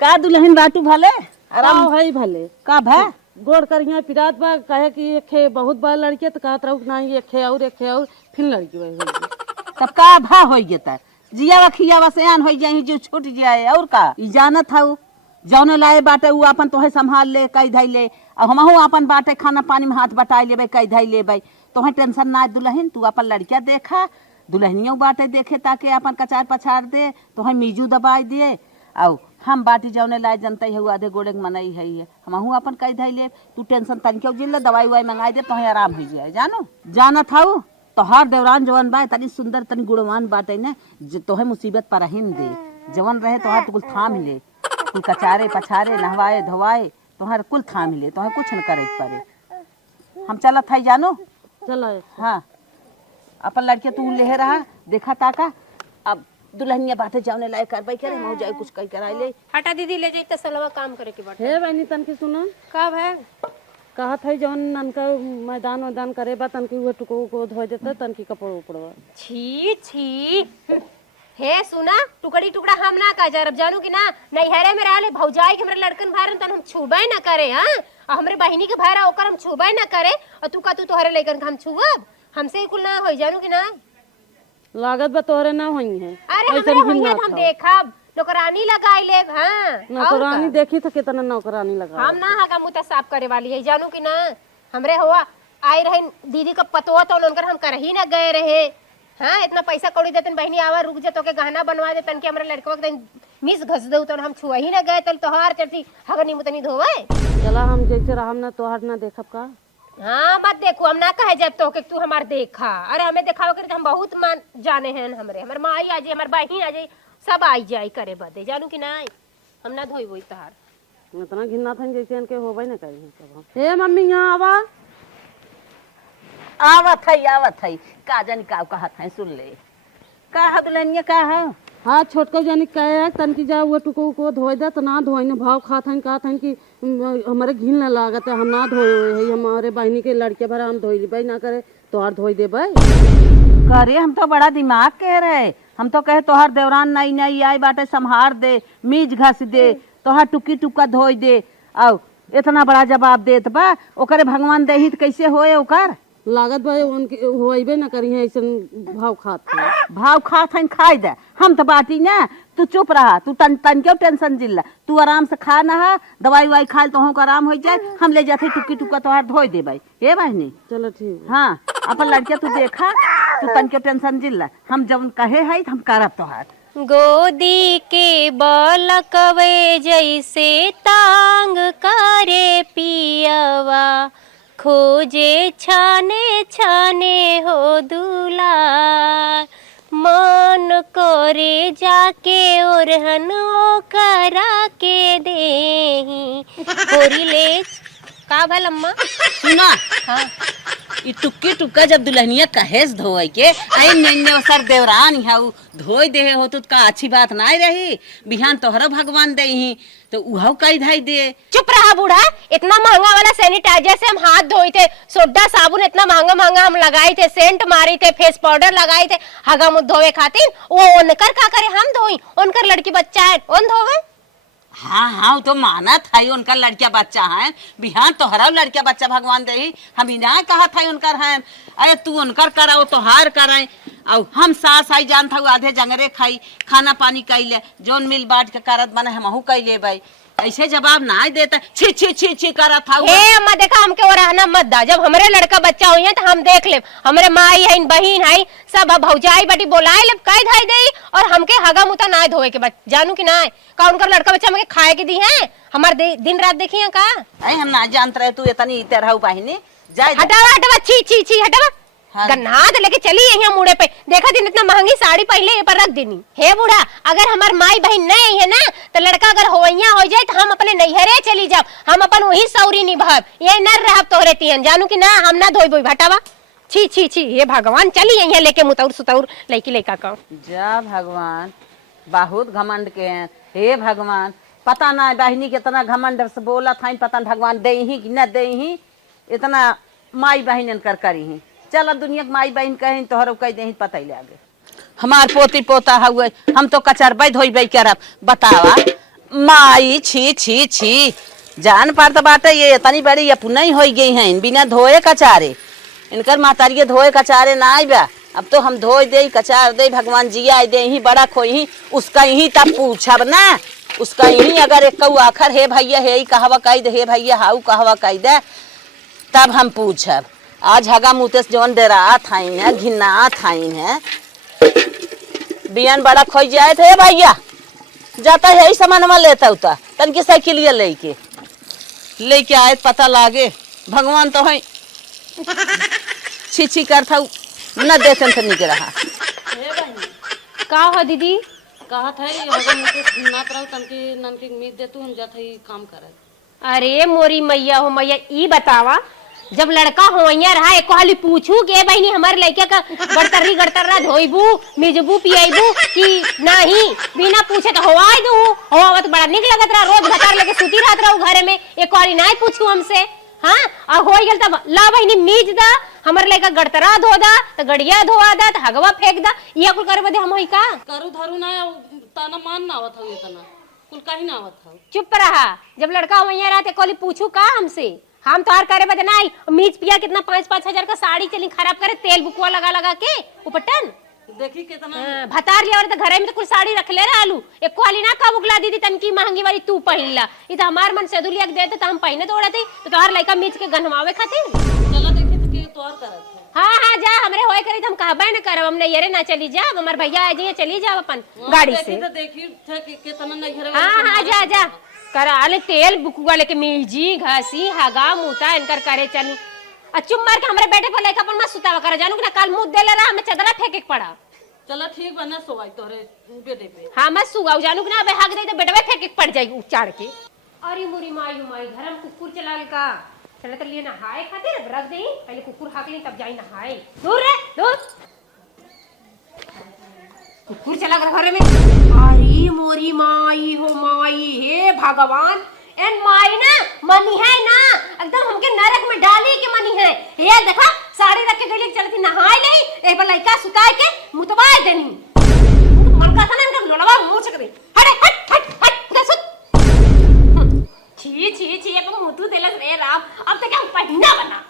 का दुल्हन बाटू भले आराम भाई भले का भा गोड़ करिया पिरात बा कहे कि एक खे बहुत बड़ा लड़के तो कहत रहू नहीं एक खे और फिर लड़की वही होगी। तब का भा हो गेता जियावा खियावा से आन हो जाए जो छूट जाए और का ई जानत हऊ जौने लाए बाटे उ अपन तोहे संभाल ले कई धई ले अब हमहू अपन बाटे खाना पानी में हाथ बटाई लेबे कई धई लेबे तोहे टेंशन ना दुल्हन तू अपन लड़किया देखा दुल्हनियों बाटे देखे ताकि अपन कचार पछाड़ दे तोहे मीजू दबाई दे आउ हम बाटी जौने लाए जनता है आधे गोड़े के मनई है हमहू अपन कई धई ले तू टेंशन तनिके जिल दवाई वाई मंगाई दे तोहे आराम हो जाए जानो जानत हऊ तोहार देवरान जवन बा तनी सुंदर तनी गुणवान बाटे ने तोहे मुसीबत पर रहीन दे जवन रहे तोहार कुल थाम ले कुल कचारे पछारे नहवाए धोवाए तोहार कुल थाम ले तोहे कुछ न करे पड़े हम चलत है जानो चलो हाँ अपन लड़के तू ले रहा देखा ताका अब दुल्हनिया बाटे जाने लायक करवाई करे मऊ जाए कुछ कई कराई ले हटा दीदी ले जाई त सलवा काम करे के बाटे हे बहनी तन की सुनो का है कहत है जौन ननका मैदान करे बा तन की वो टुको को धो देता तन की कपड़ उपड़वा छी छी हे सुना टुकड़ी टुकड़ा हम ना का जरब जानू कि ना नैहरे में रहले भौजाई के हमरे लड़कन भारन तन हम छुबे ना करे हां और हमरे बहिनी के भारा ओकर हम छुबे ना करे और तू का तू तोहरे लड़कन के हम छुबब हमसे कुल ना होई जानू कि ना लागत बा तोहरे ना होई है अरे हमरे होई है हम देखब नौकरानी लगाई ले हां नौकरानी देखी तो कितना नौकरानी लगा हम ना हगा मुंह साफ करे वाली है जानू कि ना हमरे हुआ आई रहे दीदी का पतोआ तो उनकर हम कर ही ना गए रहे हाँ इतना पैसा कौड़ी देतन बहनी आवा रुक जा तो के गहना बनवा देतन कि हमरा लड़कवा के मिस घस दऊ तो हम छुआ ही ना गए तल तोहार चलती हगनी मुतनी धोवे चला हम जैसे रहम ना तोहार ना देखब का हाँ मत देखो हम ना कहे जब तो के तू हमार देखा अरे हमें दिखाओ करे हम बहुत मान जाने हैं हमरे हमर माई आ जाए हमर बहिन आ जाए सब आई जाए करे बदे जानू कि ना हम ना धोई वही तहार इतना घिन्ना था जैसे इनके होबे ना करी हे मम्मी यहाँ आवा आवत है का जानी का कहत है सुन ले का है दुल्हनिया का है हाँ छोटका जानी कहे तन की जा वो टुको को धोई दे तो ना धोई भाव खात हन कहत हन कि हमारे घिन ना लागत है हम ना धोए है हमारे बहनी के लड़के भरा हम धोई लेबै ना करे तोहार धोई देबै करे हम तो बड़ा दिमाग कह रहे हम तो कहे तोहार देवरान नई नई आई बाटे संभार दे मीज घस दे तोहार टुकी टुका धोई दे आओ इतना बड़ा जवाब देत बा ओकरे भगवान देही त कैसे होए ओकर लागत भाई उनके होइबे ना करी है ऐसे भाव खात हैं खाई दे हम तो बाटी ना तू चुप रहा तू तन क्यों टेंशन जिल्ला तू आराम से खा ना दवाई वाई खा तो हो आराम हो जाए हम ले जाते टुकी टुका तोहार धोई दे भाई ये बहनी चलो ठीक हाँ अपन लड़के तू देखा तू तन क्यों टेंशन जिल्ला हम जब कहे है हम करब तोहार गोदी के बालकवे जैसे तांग करे पियवा खोजे छाने छाने हो दूला मन करे जाके ओरहन करा के देही होरी ले का भल अम्मा सुना हाँ ई टुक्की टुक्का जब दुल्हनिया कहेस धोए के आई नन्ने सर देवरान हाउ धोई दे हो तो का अच्छी बात ना रही बिहान तोहरा भगवान देही तो उहाउ कई धाई दे चुप रहा बूढ़ा इतना महंगा वाला सैनिटाइजर से हम हाथ धोई थे सोडा साबुन इतना महंगा महंगा हम लगाई थे सेंट मारी थे फेस पाउडर लगाई थे हगा मुंह धोवे खातिर वो उनकर का करे हम धोई उनकर लड़की बच्चा है उन धोवे हाँ हाँ तो माना था उनका लड़किया बच्चा है बिहान तोहरा लड़किया बच्चा भगवान दे हम ना कहा था उनकर है अरे तू उनकर कराओ तोहार कराए और हम सास आई जान था आधे जंगरे खाई खाना पानी कैले जोन मिल बाट के करत बने हमहू कैले भाई ऐसे जवाब ना देता छी छी छी छी करा था हे अम्मा देखा हमके वो रहना मत दा जब हमरे लड़का बच्चा हुई है तो हम देख ले हमरे माई है बहन है सब भौजाई बटी बोलाए ले कई धाई दे और हमके हगा मुता ना धोए के बच जानू कि ना का उनका लड़का बच्चा हमके खाए के दी है हमार दिन रात देखी है का अरे हम ना जानत रहे तू इतनी तेरा बहिनी जाए हटावा हटावा छी छी छी हटावा हाँ। गन्नाद लेके चली यहाँ मुड़े पे देखा दिन इतना महंगी साड़ी पहले ये पर रख देनी हे बूढ़ा अगर हमार माई बहन नहीं है ना तो लड़का अगर होइया हो जाए तो हम अपने नैहरे चली जाब हम अपन वही सौरी निभाब ये न रहब तोहरे तियन जानू कि ना हम ना धोई बोई हटावा छी छी छी ये भगवान चली यहाँ लेके मुतौर सुतौर लड़की लड़का का जा भगवान बहुत घमंड के हैं हे भगवान पता ना बहनी कितना घमंड से बोला था पता भगवान दे ही कि न दे ही इतना माई बहन कर करी ही चल दुनिया के माई बहन कहीं तोहर कह दे पता ही लगे हमार पोती पोता हुए हम तो कचरबे धोइबे करब बतावा माई छी छी छी, जान पार तो बाटे ये इतनी बड़ी अपनई हो गई हैं बिना धोए कचारे। इनकर महतारिये धोए कचारे ना आई बा। अब तो हम धोए दे कचार दे, भगवान जिया दे ही बड़ा खोई उसका यही तब पूछब ना, उसका यही अगर एक आखर हे भैया हे कहवा कही दे, हे भैया हाउ कहवा कही दे, तब हम पूछब। आज हगा मुँह से जौन डरात आईन है, घिनात आईन है, बियन बड़ा खोई जाए थे भैया जाता है ही सामान लेता उता तन की साइकिलिया लेके आए पता लागे भगवान तो है छी छी कर था न देते थे निके रहा। का हो दीदी? कहा था होगा मुझे घिनात रहो तनकी ननकी मीत दे तू हम जात है काम करे। अरे मोरी मैया हो मैया, ई बतावा जब लड़का होइया रहा एक हाली पूछू के बहनी हमारे लड़के का गड़तर्रा धोइबू मिजबू पियाइबू कि नहीं, बिना पूछे तो हवाई दू हवा तो बड़ा निक लगत रहा, रोज भतार लेके सूती रहत रहू घरे में, एक हाली नहीं पूछू हमसे। हाँ और हो गल तब ला बहनी मीज दा, हमारे लड़का गड़तरा धो दा तो गड़िया धोआ दा तो हगवा फेंक दा, ये कुल करे बदे हम होई का करू धरू ना ताना मान ना आवत हो इतना कुल काहे ना आवत हो। चुप रहा, जब लड़का होइया रहा ते कोली पूछू का हमसे, हम तो हर करे बदे नहीं। मीज पिया कितना 5-5 हजार का साड़ी चली खराब करे तेल बुकुआ लगा लगा के उपटन देखी कितना भतार लिया तो घरे में तो कुछ साड़ी रख ले रहा आलू एक वाली ना का बुगला दीदी तनकी महंगी वाली तू पहन ला, ये तो हमार मन से दुलिया दे तो हम पहने तो उड़ते तो तोहर लड़का मीज के गनवावे खातिर। चला देखी तो के तोर करत है। हाँ हाँ जा हमरे होए करी हम कहबे न करब, हमने येरे ना चली जा, हमार भैया आ जाइए चली जा अपन गाड़ी से। देखी थे कि कितना नहीं घरे। हाँ हाँ जा जा करा ले तेल बुकुआ लेके मिलजी घासी हगा मुता इनकर करे चली अचुम मार के हमरे बेटे पर लेके अपन मत सुतावा कर जानू कि ना काल मुंह दे ले रहा हमें चदरा फेंके पड़ा। चला ठीक बना सोवाई तोरे बेटे पे। हाँ मैं सुगाऊ जानू कि ना अबे हक दे तो बेटवे फेंके पड़ जाएगी उचाड़ के। अरे मुरी माई घर में कुकुर चला का चले तो लिए नहाए खातिर रख दे, पहले कुकुर हक ली तब जाई नहाए। दूर रे दूर कुकुर चला कर घरे में। अरे मोरी माई हो माई, हे भगवान एन माई ना मनी है ना एकदम हमके नरक में डाली के मनी है। ये देखा साड़ी रख के गली चलती नहाए नहीं, एक बार लड़का सुताए के मुतवाए देनी मन का था ना इनका लोलवा मुंह चक दे हट हट हट हट उधर सुत। छी छी छी अब मुतु देलस रे राम, अब तो क्या पहिना बना।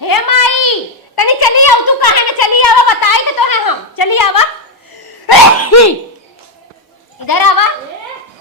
हे माई तनी चली आओ, तू कहां में चली आवा बताई तो है हम चली आवा इधर आवा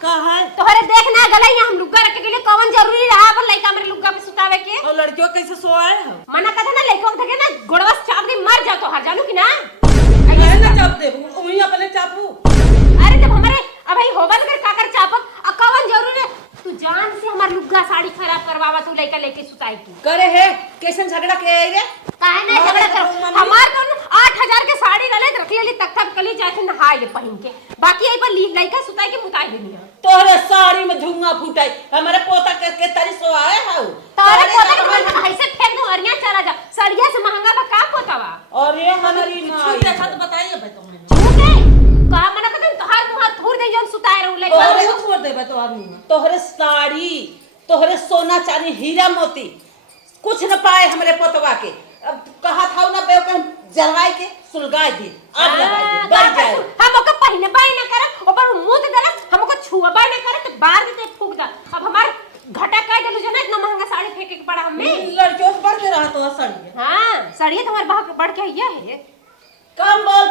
कहा तोहरे देखना गलई हम लुग्गा रख के लिए कौन जरूरी रहा अपन लइका मेरे लुग्गा पे सुतावे के। और लड़कियों कैसे सोआए हम मना कहता ना लइका के देखे ना गोड़वा चाप दे मर जा तो हर जानू कि ना अरे ना चाप दे वही अपने चापू। अरे जब हमारे अब भाई होबन कर काकर चापक आ कौन जरूरी है, तू जान से हमार लुग्गा साड़ी खराब करवावा तू लइका लेके सुताई की करे है कैसन झगड़ा के आई रे काहे ना झगड़ा कर हमार तो 8000 के साड़ी रले रख लेली तक तक कली जाके नहाए ले पहन के, बाकी यही पर लइका सुताई के मुताई देनी है। तोहरे साड़ी में धुआं फूटाई हमारे पोता के तरी सो आए हाउ तारे पोता के ऐसे फेंक दो अरिया चला जा सड़िया से महंगा बा का पोतावा। अरे हमारी माई देखा तो बताइए भाई तुम झूठे कहा मना कहते तोहार मुंह थूर दे जन सुताए रहू ले तोरे को छोड़ देबे तो आदमी तोहरे साड़ी तोहरे सोना चांदी हीरा मोती कुछ न पाए हमारे पोतवा के। अब कहा था ना बे जलवाई के सुलगाए दे आग लगाए दे बढ़ जाए हम ओके पहने बाय ना करे ऊपर मुंह दे देला हमको छुआ बाय ना करे तो बाहर दे फूक दा। अब हमार घटा काट देलु जना इतना महंगा साड़ी फेंके के पड़ा हमें लड़कियों से बढ़ के रहा तो साड़ी। हां साड़ी तुम्हारे बाहर बढ़ के आइया है। कम बोल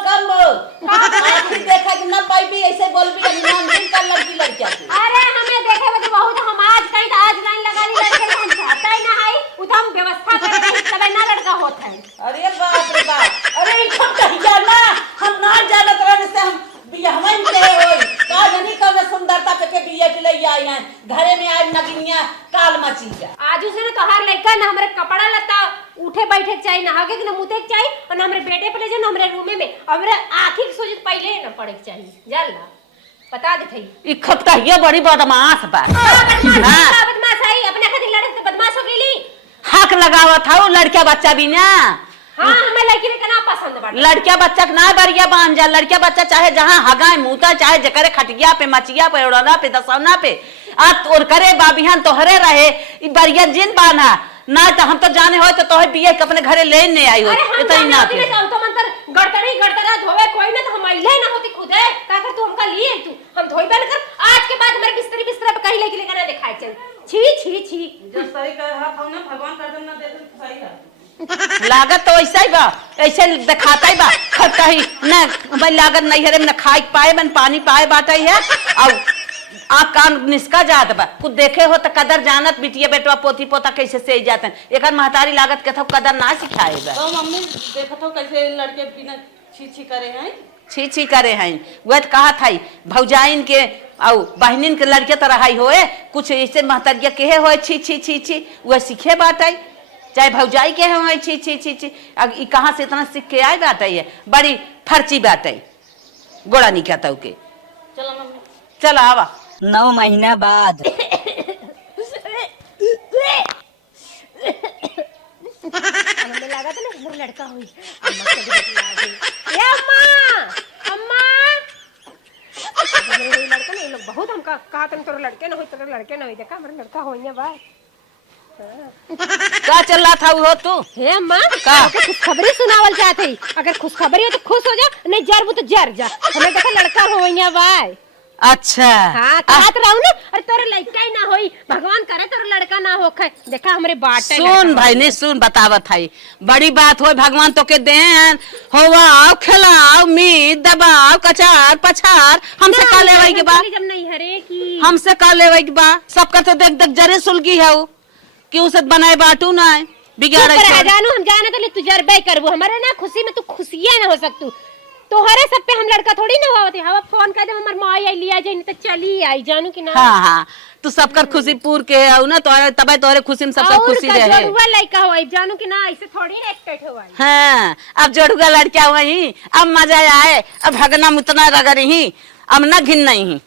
आखिर देखा कि ना पाई भी ऐसे बोल भी ना दिन का लड़की लड़किया के। अरे हमें देखे बदे बहुत हम आज कहीं तो आज लाइन लगा ली लड़के हम चाहता ही ना आई उतम व्यवस्था कर तबे ना लड़का होता है। अरे बाप रे बाप, अरे इखम कहिया ना हम ना जानत रहने से हम बिया हमें ले होई का जनी कब सुंदरता पे के बिया के लिए आई हैं घरे में आज नगिनिया काल मची जा। आज उसे तो हर लड़का ना हमरे कपड़ा लता उठे बैठे चाहिए ना आगे के ना मुते चाहिए और ना हमरे बेटे पे ले जाए ना हमरे रूम में हमरे आंखी की सोच पहले ना पड़े चाहिए जानला बता दे थई ई खपता ये बड़ी बदमाश बा। बदमाश आई अपने खातिर लड़के से बदमाश हो गेली हक लगावत हूँ लड़का बच्चा भी ना। हाँ हमें लड़की में कना पसंद बाटे लड़किया बच्चा के ना बरिया बांध जा, लड़किया बच्चा चाहे जहाँ हगाए मुता चाहे जकरे खटिया पे मचिया पे उड़ना पे दसौना पे और करे बाबिहन तोहरे रहे ई बरिया जिन बाना ना तो हम तो जाने हो तो तोहे बिया के अपने घरे ले नहीं आई हो इतनी ना पे तो मंतर गड़तरी गड़तरा धोवे कोई ना तो हम अइले ना होती खुद ए का कर तू हमका लिए तू हम धोई बन कर आज के बाद हमारे बिस्तर बिस्तर पे कहीं लेके लेकर ना दिखाई चल छी छी छी जब सही कर हाथ हो ना भगवान कर देना दे दे सही है लागत तो ऐसा ही बा, ऐसे दिखाता ही बा खटका ही न भाई लागत नहीं है न खाई पाए बन पानी पाए बाटा ही है और आँख कान निस्का जात बा कुछ देखे हो तो कदर जानत बिटिया बेटवा पोती पोता कैसे से जाते हैं एक महतारी लागत के था कदर ना सिखाए बा। तो मम्मी देखो तो कैसे लड़के बिना छी छी करे हैं छी छी करे हैं वह तो कहा था भौजाइन के और बहनिन के लड़के तो रहाई होए कुछ ऐसे महतरिया के होए छी छी छी छी वह सीखे बात आई चाहे भौजाई के होए छी छी छी छी अब कहाँ से इतना सीख के आए बात आई है बड़ी फर्ची बात आई गोड़ा नहीं कहता के चलो मम्मी चल आवा 9 महीना बाद हमें लगा था ना हमारा लड़का हुई अम्मा को बतला दी ए अम्मा अम्मा मेरे लड़का नहीं लोग बहुत हमका कहा तुम तेरे लड़के ना हो तेरे लड़के ना हो देखा हमारा लड़का हो गया बा क्या चल रहा था वो तू हे अम्मा का खुशखबरी सुनावल चाहते ही अगर खुशखबरी हो तो खुश हो जा नहीं जर वो तो जर जा हमें देखा लड़का हो गया भाई अच्छा हाँ कहत रहू ना अरे तोरे लड़का ही ना होई भगवान करे तोरे लड़का ना होखे देखा हमरे बाटे सुन भाई नहीं सुन बतावत है बड़ी बात हो भगवान तो के देन होवाओ खिलाओ मीट दबाओ कचार पछार हमसे का लेवे के बा जब नहीं हरे की हमसे का लेवे के बा सब कर तो देख देख जरे सुलगी है कि उसे बनाए बाटू ना बिगाड़े जानू हम जाना तो तू जरबे करबू हमारे ना खुशी में तू खुशियां ना हो सकतू तोहरे सब पे हम लड़का थोड़ी ना हुआ हवा फोन कर दे हमार माई आई लिया जाए नहीं तो चली आई जानू कि ना हाँ हाँ तू सबकर खुशी पूर के है ना तोरे तबे तोरे खुशी में सबकर खुशी रहे जोड़ुआ लड़का हुआ जानू कि ना ऐसे थोड़ी ना एक्सपेक्ट हुआ हाँ अब जोड़ुआ लड़का हुई अब मजा आए अब भगना मुतना रगड़ी अब न घिन नहीं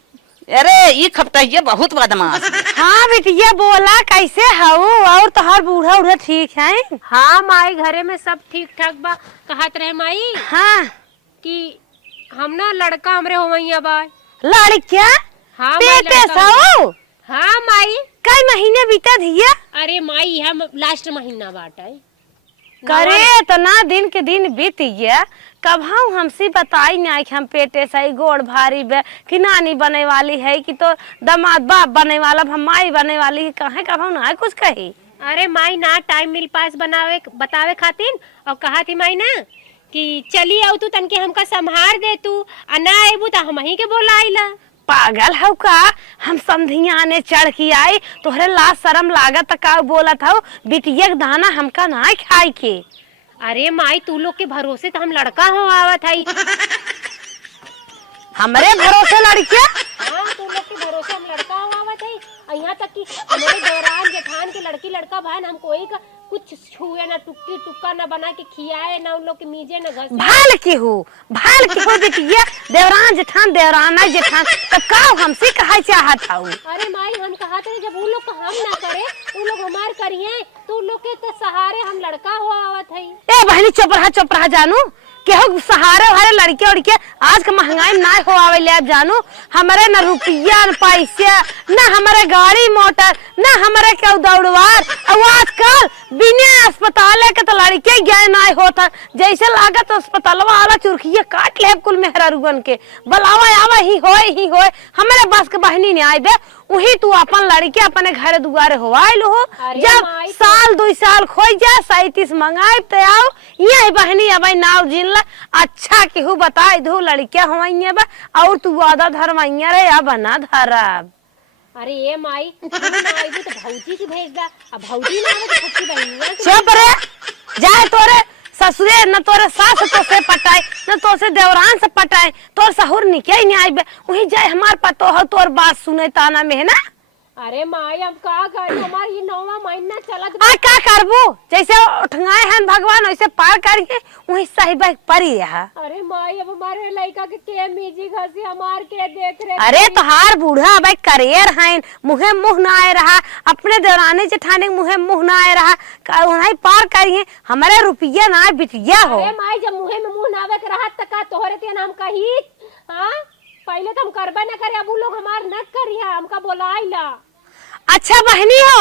अरे ये खपटैया बहुत बदमाश हाँ बिटिया बोला कैसे हऊ और तोहार बूढ़ा उड़ा ठीक है हाँ माई घरे में सब ठीक ठाक बा कहत रहे माई हाँ कि हम ना लड़का हमरे होवैया बा लड़का हाँ पेटे सो हाँ माई कई महीने बीता दिया अरे माई हम लास्ट महीना बाटा करे तो ना दिन के दिन बीत गया कब हमसे बताई ना कि हम पेटे सही गोड़ भारी बे कि नानी बने वाली है कि तो दामाद बाप बने वाला हम माई बने वाली है कहे कब ना कुछ कही अरे माई ना टाइम मिल पास बनावे बतावे खातिर और कहा थी माई ना कि चली आऊ तू तनके हमका संभार दे तू ना आबू तो हम ही के बोलाइला पागल हो का हम समधिया ने चढ़ के आई तोहरे लाज शरम लागत का बोलत हो बिटिया दाना हमका ना खाई के अरे माई तू लोग के भरोसे तो हम लड़का हो आवत है हमरे भरोसे लड़किया हाँ तू लोग के भरोसे हम लड़का हो आवत है यहाँ तक कि हमारे दौरान जेठान के लड़की लड़का भाई हम कोई का कुछ छुए ना टुक्की टुक्का ना बना के खियाए ना उन लोग के मीजे ना घस भाल की हो बिटिया देवरान जेठान देवराना जेठान तो का हमसे कहा चाहत हूँ अरे माई हम कहा थे जब उन लोग का हम ना करे उन लोग हमार करिए तो उन लोग के तो सहारे हम लड़का हो आवत है ए बहनी चुप रहा जानू केहू सहारे वाले लड़के उड़के आज के महंगाई ना हो आवे ले जानू हमारे न रुपया न पैसा न हमारे गाड़ी मोटर न हमारे केहू दौड़वार और आजकल बिना अस्पताल के तो लड़के गए ना होता जैसे लागत अस्पताल वाला चुरखिया काट ले कुल मेहरा रुगन के बलावा आवा ही होए हमारे बस के बहनी ने आए बे वही तू अपन लड़के अपने घर दुआरे होवाइल हो जब साल 2 साल खोई जा 37 मंगाई तो आओ यही बहनी अब नाव जिन ला अच्छा केहू बताई दो लड़किया होइए बा और तू वादा धरमाइया रे या बना धरब अरे ये माई तू ना आइबू तो भौजी के भेज दा अब भौजी ना आवे तो छोटी बहनिया चुप रे जाए तोरे ससुरे न तोरे सास तो से पटाए न तो से देवरान से पटाए तोर सहुर निके नहीं आइबे वही जाए हमार पतो हो तोर बात सुने ताना में है ना अरे माई अब का करी हमार ये 9वां महीना चलत आ का करबू जैसे उठंगाए हैं भगवान वैसे पार करिए वही सही बात परी रहा अरे माई अब हमारे लड़का के मीजी घसी हमार के देख रहे अरे तोहार बूढ़ा अब करियर है मुहे मुंह ना आए रहा अपने देवरानी जेठानी मुहे मुंह ना आए रहा उन्हें पार करिए हमारे रुपया ना बिटिया हो अरे माई जब मुहे में मुंह ना आवे के रहत तक तोहरे ते हम कही हां पहले तो हम करबे ना करे अब लोग हमार न करिया हमका बोलाइला अच्छा बहनी हो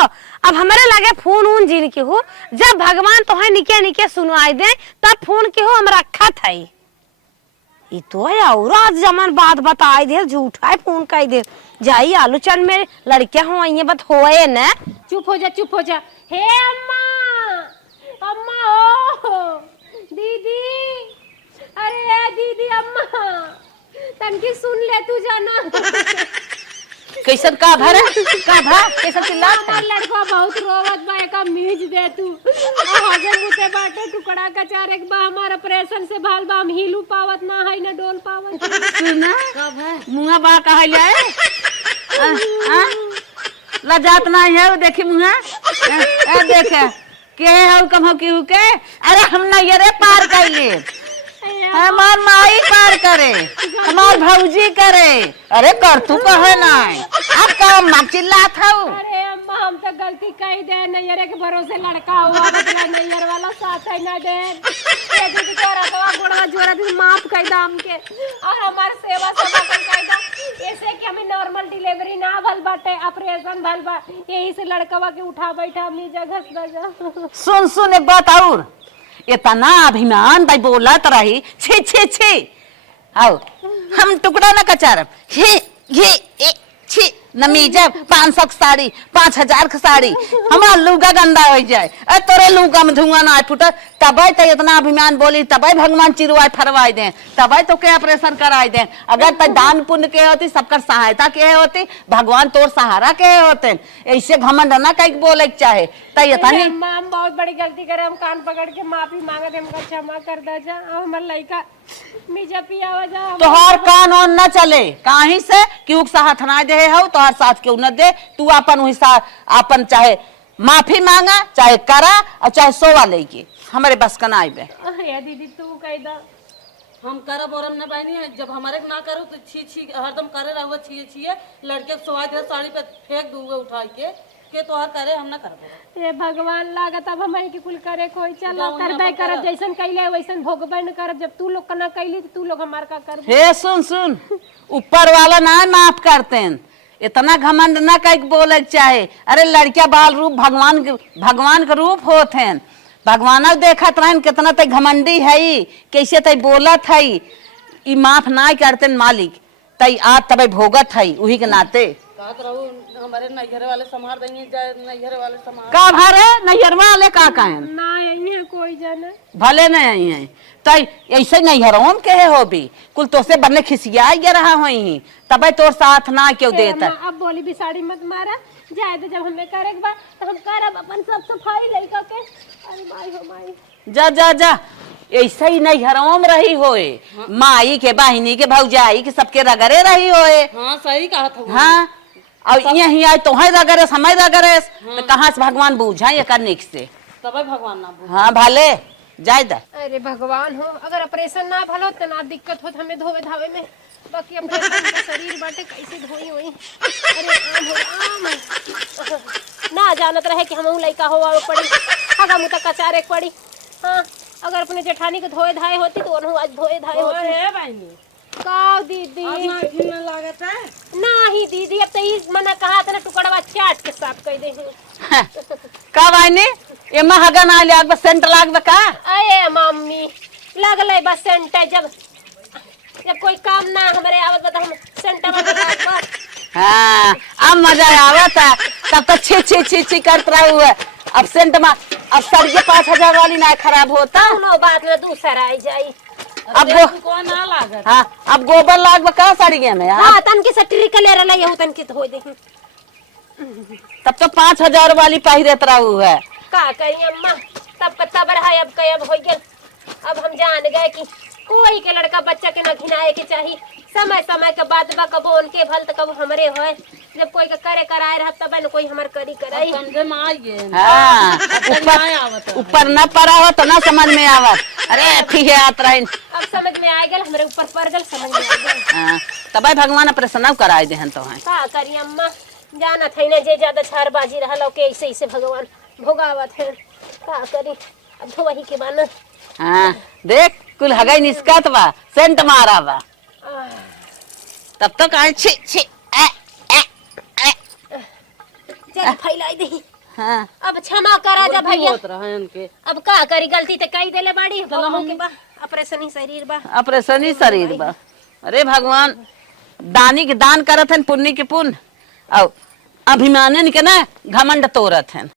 अब हमारे लगे फोन उन जिन के हो जब भगवान तुम्हें निके निके सुनवाई दे तब फोन के हो हम रखा था ई तो है और आज जमन बात बताई दे झूठा है फोन कह दे जाई आलू चंद में लड़कियां हो आई बत होए न। चुप हो जा चुप हो जा। हे अम्मा अम्मा ओ दीदी, अरे दीदी अम्मा तनकी सुन ले तू जाना। कैसन का भर का भा कैसन चिल्लात हमार लड़का बहुत रोवत बा, एका मीज दे तू। आगे मुते बाटे टुकड़ा का चार एक बा, हमार ऑपरेशन से भाल बा, हम हिलू पावत ना है ना डोल पावत। सुना मुंगा बा कहा जाए लजात ना है वो देखी मुंगा देख के हो कम हो की के। अरे हम ना ये रे पार कर ले, हमार माई पार करे, हमार भौजी करे। अरे कर तू कहे ना अब काम ना चिल्लात हूँ। अरे अम्मा हम तो गलती कही दे, नैयर के भरोसे लड़का हुआ बदला नैयर वाला साथ है ना दे। ये दीदी तोरा तो गोड़वा जोरा दी माफ कह दा हमके और हमार सेवा कह दा। ऐसे कि हमें नॉर्मल डिलीवरी ना भल बाटे, ऑपरेशन भल बा, यही से लड़कवा के उठा बैठा हमनी जगह दजा। सुन एक बात और, इतना अभिमान भाई बोलत रही छे छे छे आओ हम टुकड़ा ना कचारब ये छी नमीजब 500 की साड़ी 5000 की साड़ी हमारा लुगा गंदा हो जाए। अरे तोरे लुगा में धुआं ना फुटे तबे तो इतना अभिमान बोली, तबे भगवान चिरवाई फरवाई दे, तबे तो के ऑपरेशन कराई दे। अगर तो दान पुण्य के होती सबकर सहायता के होती, भगवान तोर सहारा के होते। ऐसे घमंड ना कहीं बोले चाहे अम्मा हम बहुत बड़ी गलती करे, हम कान पकड़ के माफी मांगे दे, हमका क्षमा कर दे जा। हमर लइका मिजा पियावा जा। तोहर कान ऑन न चले कहीं से क्यों साथ ना दे हो, तोहर साथ क्यों न दे। तू अपन वही अपन चाहे माफी मांगा चाहे करा और चाहे सोवा लेके हमारे बस का ना आइबे। ये दीदी तू कह दा हम करब और हम न बहनी जब हमारे ना करो तो छी छी हरदम करे रहो छिए लड़के सवाई दे साड़ी पे फेंक दूंगे उठा के तोहार करे हम ना करब। ये भगवान लागत अब हमारे की कुल करे कोई चलो करबे करब, जैसन कैले वैसन भोगबे न करब। जब तू लोग ना कैली तो तू लोग हमार का कर। हे सुन ऊपर वाला ना माफ करते हैं, इतना घमंड ना कहीं बोले चाहे। अरे लड़किया बाल रूप भगवान के रूप होते हैं, भगवान देखत रहन कितना तक घमंडी है, कैसे तय बोलत है, ई माफ ना करते मालिक तय आज तब भोगत है वही के नाते। कहत रहू हमारे नैहरे वाले संभाल देंगे, नैहरे वाले संभाल का भरे नैहर वाले का कहें ना यही है कोई जाने भले नहीं है तय ऐसे नैहरों के हो भी कुल तो से बनने खिसिया रहा हुई तब तोर साथ ना क्यों देता। अब बोली भी साड़ी मत मारा जाए तो जब हमें करे बा तो हम करब अपन सब सफाई लड़का के। अरे माई हो माई जा जा जा ऐसे ही नैहरों में रही होए, माई के बहिनी के भौजाई के सबके रगरे रही होए। हाँ सही कहा था। हाँ और यही आए तो है रगरे समय रगरे तो कहाँ से भगवान बूझा ये करने से तब भगवान ना बूझ। हाँ भले जाए दा। अरे भगवान हो अगर ऑपरेशन ना भलो तो ना दिक्कत हो हमें धोवे धावे में, बाकी ऑपरेशन का शरीर बाटे कैसे धोई हुई। अरे आम ना जानत रहे कि हम लड़का हो पड़ी आगा मुँह तक कचारे पड़ी। हाँ अगर अपने जेठानी के धोए धाए होती तो उन्होंने आज धोए धाए होती। का दीदी ना लागत है नहीं दीदी अब तो इस मना कहा था ना टुकड़वा चाट के साफ कर दे का वाइने ये महगा ना लाग बस सेंटर लाग बका। अरे मम्मी लगले बस सेंटर जब कोई काम ना हमारे आवत बता हम सेंटर में लगा। हाँ अब मजा आवत है तब तक छी करत रहा हुआ। अब सेंट में अब सड़िए 5000 वाली ना खराब होता लो बात में दूसरा आई जाई। अब को ना लागत। हाँ अब गोबर लाग बका सड़िए में। हाँ तन की सट्टी के ले रहा ये तन की धोई दे तब तो 5000 वाली पहिरत रहू है। का करी अम्मा तब तबर है अब कई अब हो गया। अब हम जान गए कि कोई के लड़का बच्चा के न घिनाए के चाहिए, समय समय के बाद बा कबो उनके भल तो कबो हमरे होए। जब कोई के करे कराए रह तब न कोई हमर करी कराई। समझे में आ गए। हाँ ऊपर न पड़ा हो तो ना समझ में आवत। अरे ठीक है आत रही अब समझ में आ गया हमरे ऊपर पड़ गल समझ में आ गया। हाँ तब भगवान ऑपरेशन कराए देहन तो है का करी अम्मा जाना थे न जे ज्यादा छारबाजी रहल के ऐसे ऐसे भगवान भोगावत है का करी। अब तो वही के बाना। हाँ देख कुल हगाई निस्कत बा सेंट मारा बा तब तो कहे छी छी चल फैलाई दे। हाँ अब क्षमा करा जा भैया। होत रहा है इनके। अब का करी, गलती तो कई देले बाड़ी, बहू के बा ऑपरेशनी शरीर बा। ऑपरेशनी शरीर बा। अरे भगवान, दानी के दान करत हन, पुण्य के पुण्य, और अभिमानन के ना घमंड तोड़त हन।